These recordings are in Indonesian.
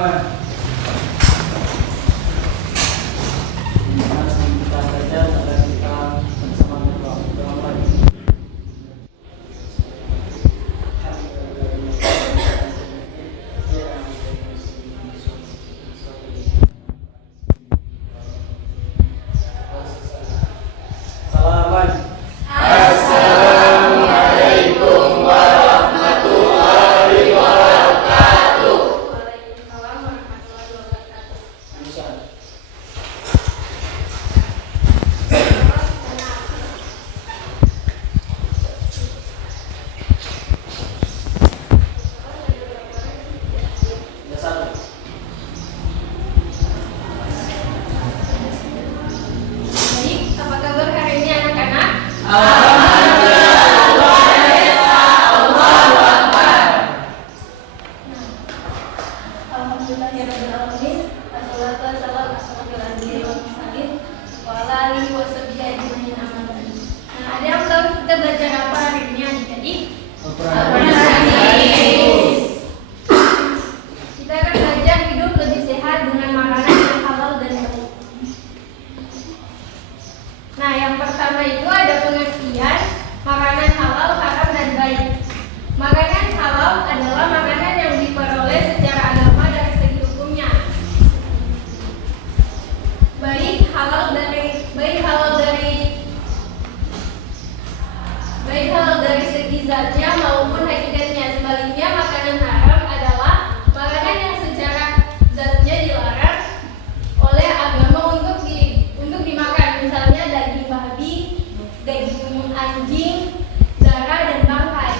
Man. Kita belajar agar kita bersama dengan baik. Salaman. Assalamualaikum warahmatullahi wabarakatuh. Waalaikumsalam warahmatullahi wabarakatuh. Bisa. Ya satu. Baik, apa kabar hari ini anak-anak? Alhamdulillahirabbil alamin. Wassalatu wassalamu ala asyrofil anbiya'i wal mursalin wa ala alihi washabihi ajmain amma ba'du. Nah, ada yang tahu kita belajar apa hari ini adik-adik? Kita akan belajar hidup lebih sehat dengan makanan yang halal dan baik. Nah, yang pertama itu ada pengertian makanan halal, haram, dan baik. Makanan halal adalah makanan yang diperoleh secara agama dari segi hukumnya. Baik halal dari segi zatnya maupun hakikatnya. Sebaliknya, makanan haram adalah makanan yang secara zatnya dilarang oleh agama untuk dimakan. Misalnya daging babi, daging anjing, darah, dan bangkai.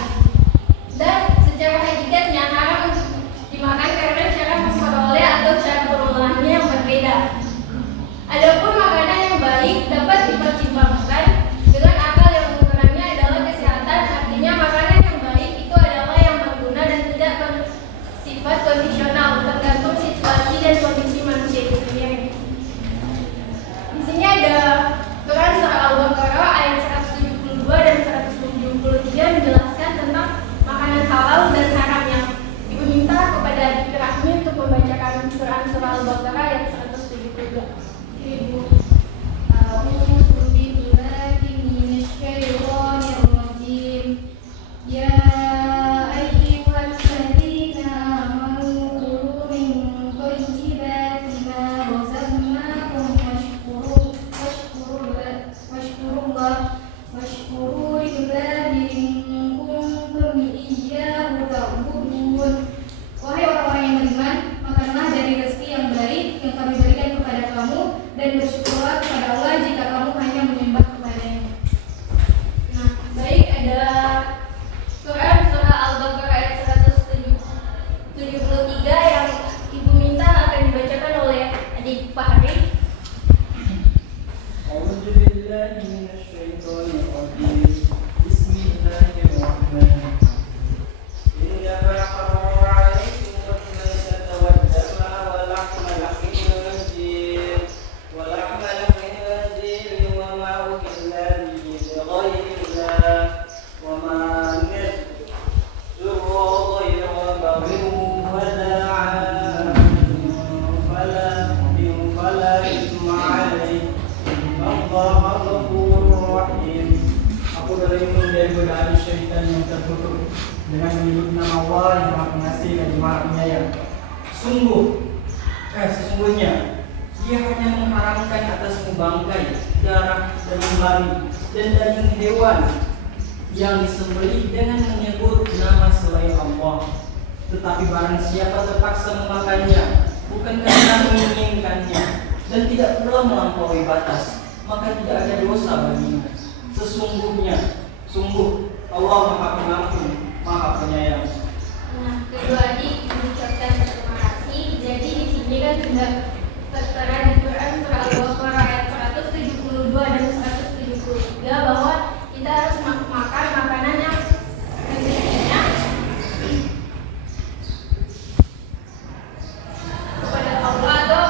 Dan secara hakikatnya haram untuk dimakan karena cara memperoleh atau cara pengolahannya yang berbeda. Adapun makanan yang baik dapat dipertimbangkan dengan akal yang ukurannya adalah kesehatan. Artinya makanan yang baik itu adalah yang berguna dan tidak bersifat kondisional, tergantung situasi dan kondisi manusia itu sendiri. Di sini ada Quran surah Al-Baqarah ayat 172 dan 173 menjelaskan tentang makanan halal dan haram yang Ibu minta kepada adik Rahmi untuk membacakan Quran surah Al-Baqarah ayat 172. Ibu. A'udzu billahi minasyaitonir rajim. Ya ayyuhalladzina amanu kulu min thayyibati ma razaqnakum washkuru lillahi in kuntum iyyahu ta'budun. Wahai orang-orang yang beriman, makanlah dari rezeki yang baik yang kami berikan kepada kamu dan bersyukurlah kepada Allah jika kamu hanya menyembah kepadanya. Nah, baik, ada Quran surah Al-Baqarah ayat 173 yang Ibu minta akan dibacakan oleh adik Fahri. A'udzu billahi minasyaitonir rajim. Bismillahirrahmanirrahim. Innama harrama 'alaikum al-maitata wad-dama wa lahmal khinzir wa ma uhilla bihi lighairillah wa ma nazurra ghayra baghin wala 'adin fala ithma 'alaihi Allaha ghafurur rahim. Aku berlindung dari syaitan yang terkutuk dengan menyebut nama Allah yang Maha Pengasih dan Maha Penyayang. Sesungguhnya Dia hanya mengharamkan atasmu bangkai, darah, daging babi, dan daging hewan yang disembelih dengan menyebut nama selain Allah. Tetapi barang siapa terpaksa memakannya bukan karena menginginkannya dan tidak pula melampaui batas, maka tidak ada dosa baginya. Sungguh Allah Maha Pengampun, Maha Penyayang. Nah, kedua adik mengucapkan terima kasih. Jadi di sini kan sudah tertera di Quran surah Al-Baqarah ayat 172 dan 173 bahwa kita harus makan makanan yang rezekinya kepada Allah atau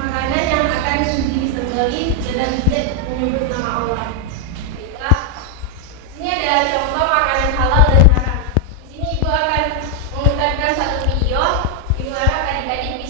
makanan yang akan disembelih dan tidak menyebut nama Allah. Baiklah. Ini ada contoh makanan halal dan haram. Di sini Ibu akan memutarkan satu video. Ibu harap adik-adik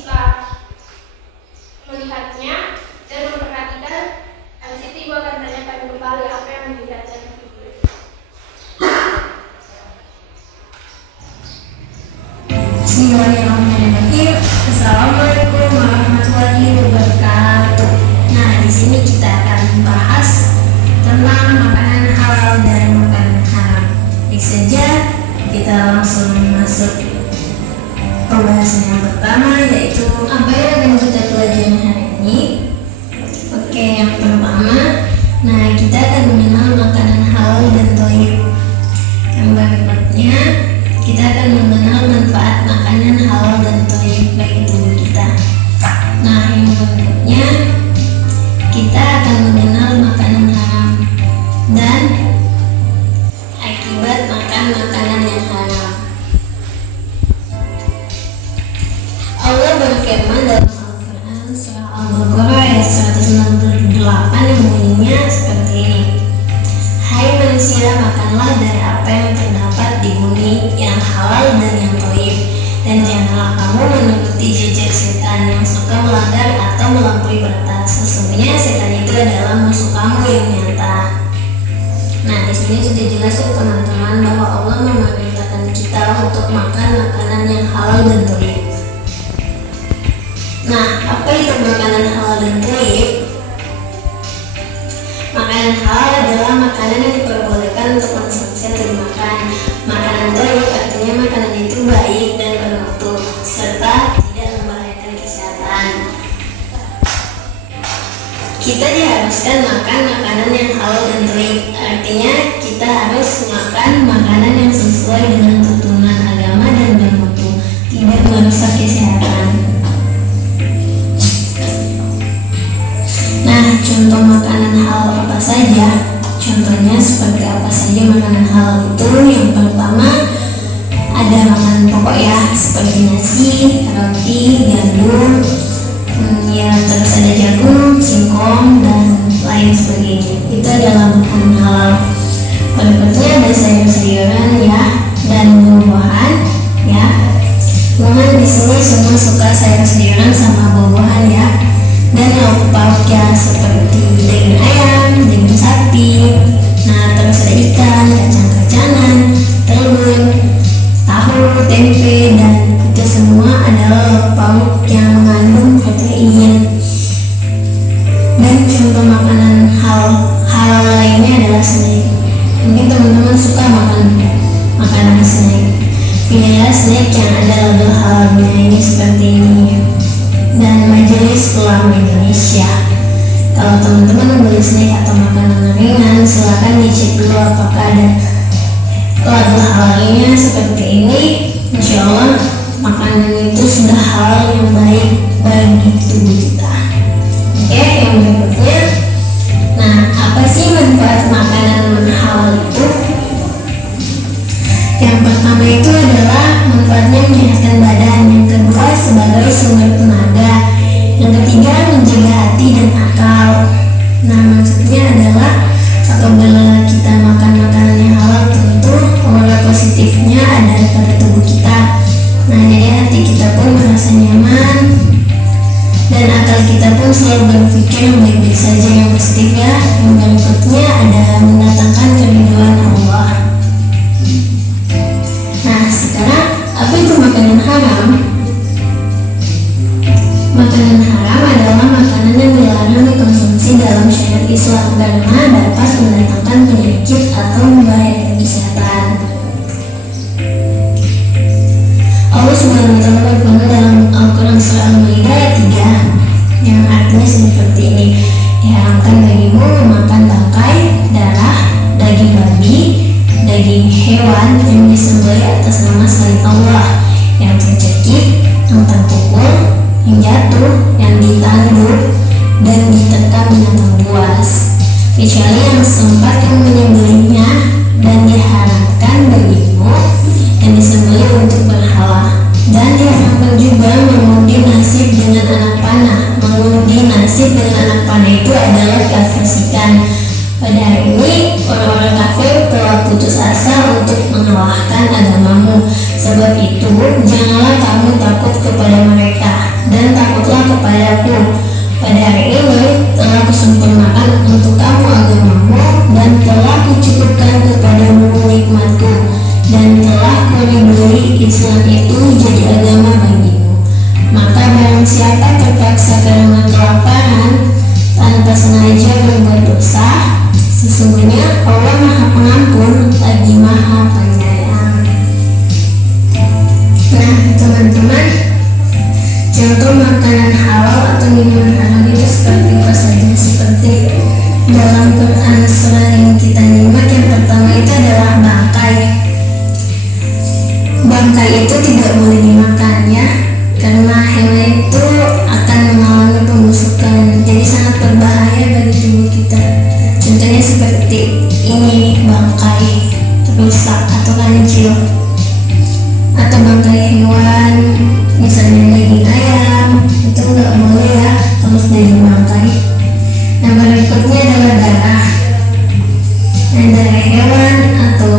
melampaui batas. Sesungguhnya setan itu adalah musuh kamu yang nyata. Nah, di sini sudah jelas ya teman-teman bahwa Allah memerintahkan kita untuk makan makanan yang halal dan thayyib. Nah, apa itu makanan halal dan thayyib? Makanan halal adalah makanan yang diperbolehkan untuk konsumsi atau dimakan. Makanan thayyib artinya makanan itu baik dan bermutu serta tidak membahayakan kesehatan. Kita diharuskan makan makanan yang halal dan thayyib, artinya kita harus makan makanan yang sesuai dengan tuntunan agama dan bermutu, tidak merusak kesehatan. Nah, contoh makanan halal apa saja? Contohnya seperti apa saja makanan halal itu? Yang pertama ada makanan pokok ya, seperti nasi, roti, gandum, ya terus ada jagung, singkong dan lain sebagainya. Itu adalah makanan halal. Berikutnya ada sayur-sayuran ya dan buah-buahan ya. Teman di sini semua suka sayur-sayuran sama buah-buahan ya. Dan lauk pauk ya seperti daging ayam, daging sapi. Nah terus ada ikan, kacang-kacangan, telur, tahu, tempe, dan itu semua adalah lauk pauk yang mengandung protein. Dan contoh makanan halal lainnya adalah snack. Mungkin teman-teman suka makan makanan snack. Pilihlah snack yang ada label halalnya ini seperti ini. Dan Majelis Ulama Indonesia, kalau teman-teman membeli snack atau makanan ringan, silakan dicek dulu apakah ada label halalnya seperti ini. Insya Allah makanan itu sudah halal yang baik bagi tubuh kita. Oke, yang berikutnya, nah apa sih manfaat makanan halal itu? Yang pertama itu adalah manfaatnya menyehatkan badan. Yang kedua sebagai sumber tenaga. Yang ketiga menjaga hati dan akal. Nah maksudnya adalah apabila kita makan makanan yang halal, tentu aura positifnya ada pada tubuh kita. Nah jadi hati kita pun merasa nyaman dan akal kita pun selalu berpikir yang baik-baik saja, yang positif ya. Yang berikutnya ada mendatangkan keridhaan Allah. Nah sekarang apa itu makanan haram? Makanan haram adalah makanan yang dilarang dikonsumsi dalam syariat Islam karena dapat mendatangkan penyakit atau membahayakan kesehatan. Allah Subhanahu wa Ta'ala berfirman dalam Al-Quran surah Al-Maidah ayat 3 yang artinya seperti ini: diharamkan bagimu memakan bangkai, darah, daging babi, daging hewan yang disembelih atas nama selain Allah, yang tercekik, yang terpukul, yang jatuh, yang ditanduk, dan diterkam binatang buas, kecuali yang sempat yang menyembelihnya, dan diharamkan bagimu yang disembelih untuk berhala. Dan diharamkan juga mengundi nasib dengan anak panah. Mengundi nasib dengan anak panah itu adalah keafasikan. Pada hari ini orang-orang kafir telah putus asa untuk mengalahkan agamamu. Sebab itu janganlah kamu takut kepada mereka, dan takutlah kepadaku. Pada hari ini telah kusempurnakan untuk kamu agamamu, dan telah kucukupkan kepadamu nikmatku, dan telah kuridhoi Islam itu jadi agama bagimu. Maka barang siapa terpaksa karena kelaparan tanpa sengaja berbuat dosa, sesungguhnya Allah Maha Pengampun lagi Maha Penyayang. Nah teman-teman, contoh makanan halal atau minuman halal itu seperti apa saja? Seperti dalam Quran surah yang kita nyimak, yang pertama itu adalah bangkai. Bangkai itu tidak boleh dimakan ya, karena hewan itu akan mengalami pembusukan, jadi sangat berbahaya bagi tubuh kita. Contohnya seperti ini, bangkai rusak atau kancil, atau bangkai hewan, misalnya daging ayam, itu nggak boleh ya, terus daging bangkai. Yang berikutnya adalah darah. Nah, darah hewan atau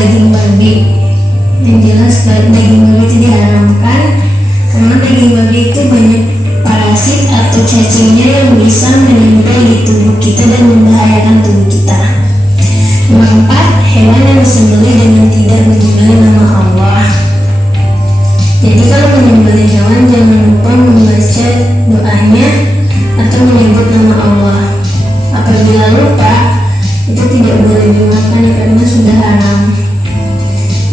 daging babi. Yang jelas daging babi itu diharamkan karena daging babi itu banyak parasit atau cacingnya yang bisa menempel di tubuh kita dan membahayakan tubuh kita. Nomor 4, hewan yang disembelih dengan tidak menyembelih nama Allah. Jadi kalau menyembelih hewan jangan lupa membaca doanya atau menyebut nama Allah. Apabila lupa, itu tidak boleh dimakan karena sudah haram.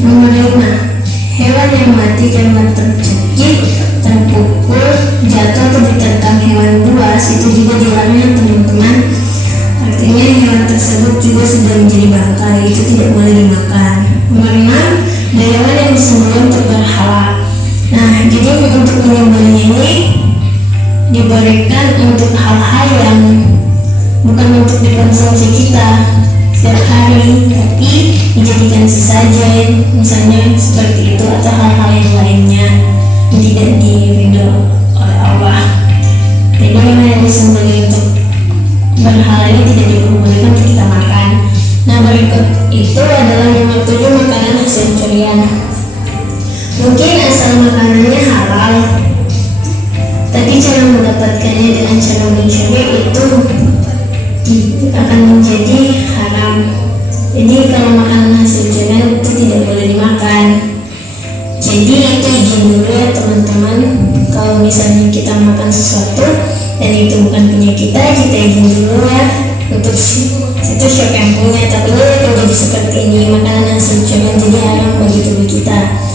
Nomor 5, hewan yang mati karena tercekik, terpukul, jatuh atau diterkam hewan buas itu juga dilarang, teman-teman. Artinya hewan tersebut juga sudah menjadi bangkai, itu tidak boleh dimakan. Nomor 6, hewan yang disembelih untuk berhala. Nah, jadi untuk menyembelihnya ini diberikan untuk hal-hal yang bukan untuk dikonsumsi kita setiap hari, tapi dijadikan sesajen, misalnya seperti itu, atau hal-hal yang lainnya yang tidak diridho oleh Allah. Jadi hewan yang disembelih untuk berhala ini tidak diperbolehkan untuk kita makan. Nah, berikut itu adalah nomor 7, makanan hasil curian. Mungkin asal makanannya halal, tapi cara mendapatkannya dengan cara mencuri itu akan menjadi haram. Jadi kalau makanan hasil curian itu tidak boleh dimakan. Jadi itu izin dulu ya teman-teman. Kalau misalnya kita makan sesuatu dan itu bukan punya kita izin dulu ya. Untuk itu siapa yang punya. Tapi kalau jadi seperti ini, makanan hasil curian jadi haram bagi tubuh kita.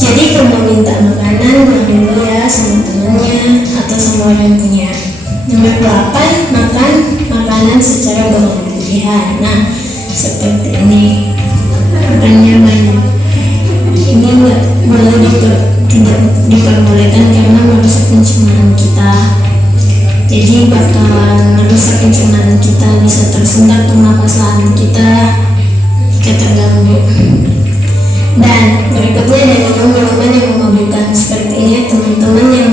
Jadi kalau mau minta makanan, bilang dulu ya sama temannya atau sama orang yang punya. Nomor 8, makan makanan secara berlebihan. Nah, seperti ini, makannya banyak. Ini tidak diperbolehkan karena merusak pencernaan kita. Jadi bakalan merusak pencernaan kita, bisa tersendat pernapasan kita terganggu. Dan berikutnya ada minuman yang memabukkan seperti ini teman-teman, yang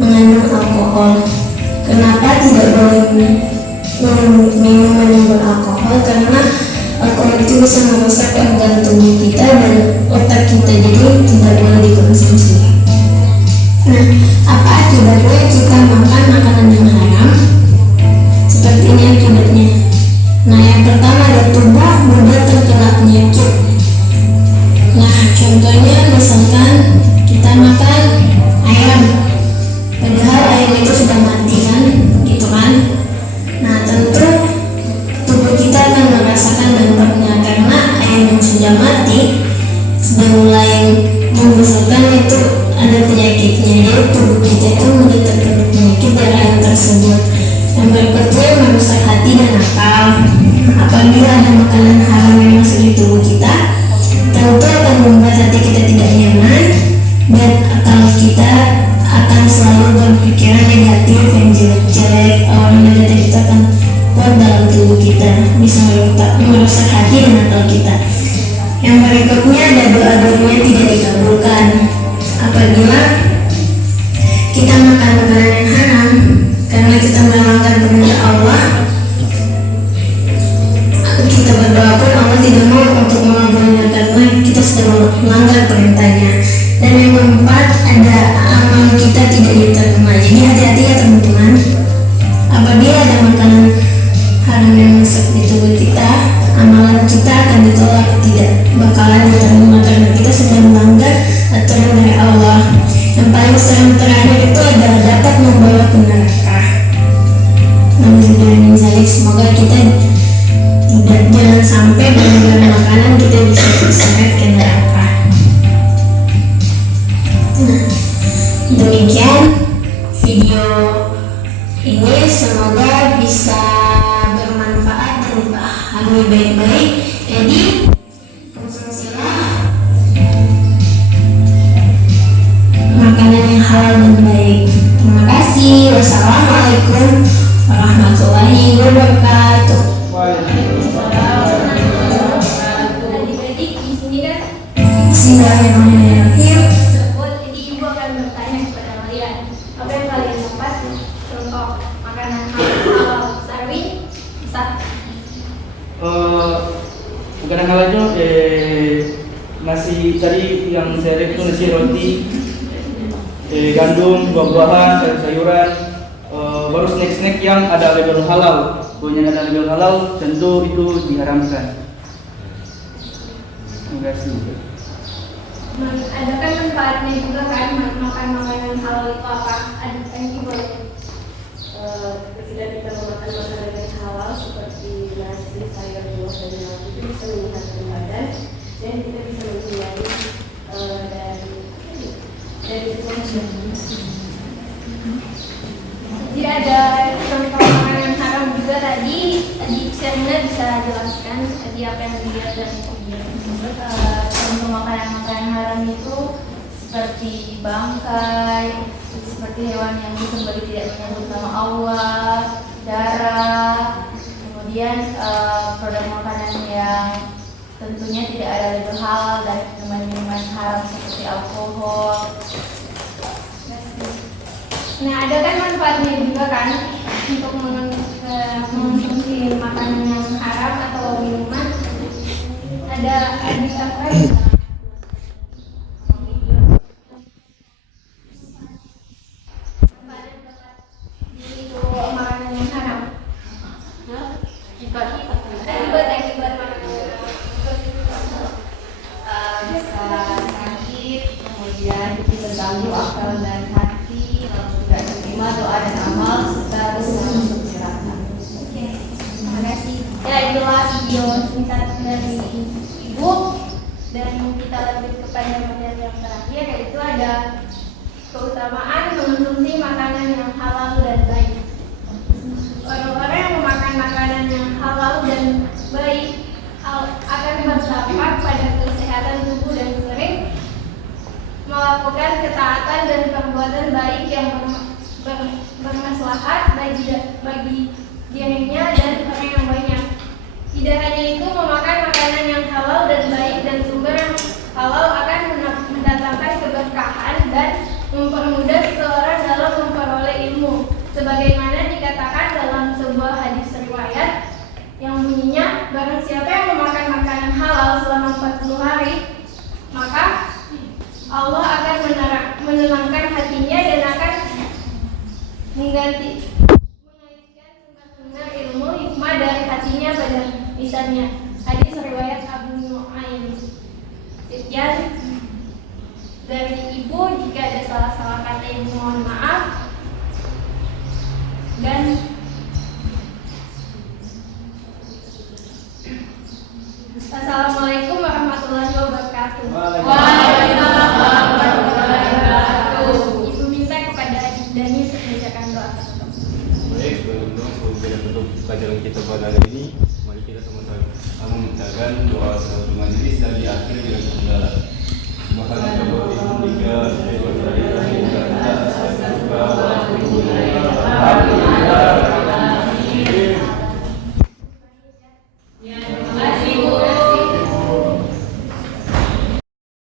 mengandung alkohol. Kenapa tidak boleh minuman yang beralkohol? Karena alkohol itu bisa merusak organ tubuh kita dan otak kita, jadi tidak boleh dikonsumsi. Nah, apa akibatnya kita makan makanan yang haram? Seperti ini akibatnya. Nah, yang pertama ada tubuh mudah terkena penyakit. Nah, contohnya misalkan kita makan ayam, padahal ayam itu sudah mati kan, gitu kan. Nah, tentu tubuh kita akan merasakan dampaknya karena ayam yang sudah mati sudah mulai membusukkan, itu ada penyakitnya. Jadi tubuh kita itu mudah terkena penyakit dari ayam tersebut. Yang berikutnya merusak hati dan akal. Apabila ada makanan haram yang masuk di tubuh kita, tentu akan membuat hati kita tidak nyaman dan akal kita akan selalu berpikiran negatif yang jelek-jelek. Orang negatif itu akan kuat dalam tubuh kita, bisa merusak hati dan akal kita. Yang berikutnya ada doa-doanya tidak dikabulkan. Apabila kita makan makanan yang haram karena kita melanggar perintah Allah, kita berdoa pun Allah tidak mau untuk mengabulkan karena kita sudah melanggar perintahnya. Dan yang keempat ada amal kita tidak diterima. Jadi hati-hati ya teman-teman. Apabila ada makanan haram yang masuk di tubuh kita, amalan kita akan ditolak, tidak bakalan diterima karena kita sudah melanggar aturan dari Allah. Yang paling sering terakhir itu adalah dapat membawa ke neraka. Namun makanan halal itu nasi tadi yang saya lihat itu nasi roti, gandum, buah-buahan, sayur-sayuran, baru snack-snack yang ada label halal. Pokoknya ada label halal tentu itu diharamkan. Terima kasih. Ada kan manfaatnya juga kan makan makanan halal itu apa? Ada yang boleh. Ketika kita memakan makanan yang halal seperti nasi, sayur, buah, dan lauk itu bisa menyehatkan badan dan kita bisa menghindari dari konsumsi. Jadi ada contoh makanan haram juga tadi Serina bisa jelaskan tadi apa yang dilihat dan contoh makanan haram itu seperti bangkai, seperti hewan yang disembelih tidak menyebut nama Allah, darah, kemudian produk makanan yang tentunya tidak ada label halal dan minuman-minuman haram seperti alkohol. Nah, ada kan manfaatnya juga kan untuk mengonsumsi makanan yang haram atau minuman. Ada apa? Itu makanan yang haram. Akibat makanan bisa sakit, kemudian bisa ganggu akal dan hati, tidak diterima doa dan amal serta bisa masuk neraka. Oke, terima kasih. Ya, itulah video singkat dari Ibu dan kita lanjut kepada materi yang terakhir, yaitu ada keutamaan mengonsumsi makanan yang halal dan baik. Orang-orang yang memakan makanan yang halal dan baik akan berdampak pada kesehatan tubuh dan sering melakukan ketaatan dan perbuatan baik yang bermaslahat bagi dirinya dan orang yang banyak. Tidak hanya itu, memakan makanan yang halal dan baik dan sumber yang halal akan mendatangkan keberkahan dan mempermudah seseorang dalam memperoleh ilmu. Sebagaimana dikatakan dalam sebuah hadis riwayat yang bunyinya, barang siapa yang memakan makanan halal selama 40 hari, maka Allah akan menenangkan hatinya dan akan mengalihkan sumber-sumber ilmu hikmah dari hatinya pada lisannya. Hadis riwayat Abu Nuaim. Sekian dari Ibu. Jika ada salah-salah kata Ibu mohon maaf. Dan Assalamualaikum warahmatullahi wabarakatuh. Waalaikumsalam warahmatullahi wabarakatuh. Ibu minta kepada Dani untuk membacakan doa. Baik, sebelum kita tutup pelajaran kita pada hari ini, mari kita sama-sama memintakan doa selamat majelis dan di akhir dengan segala. Bahkan kalau tiga alhamdulillah.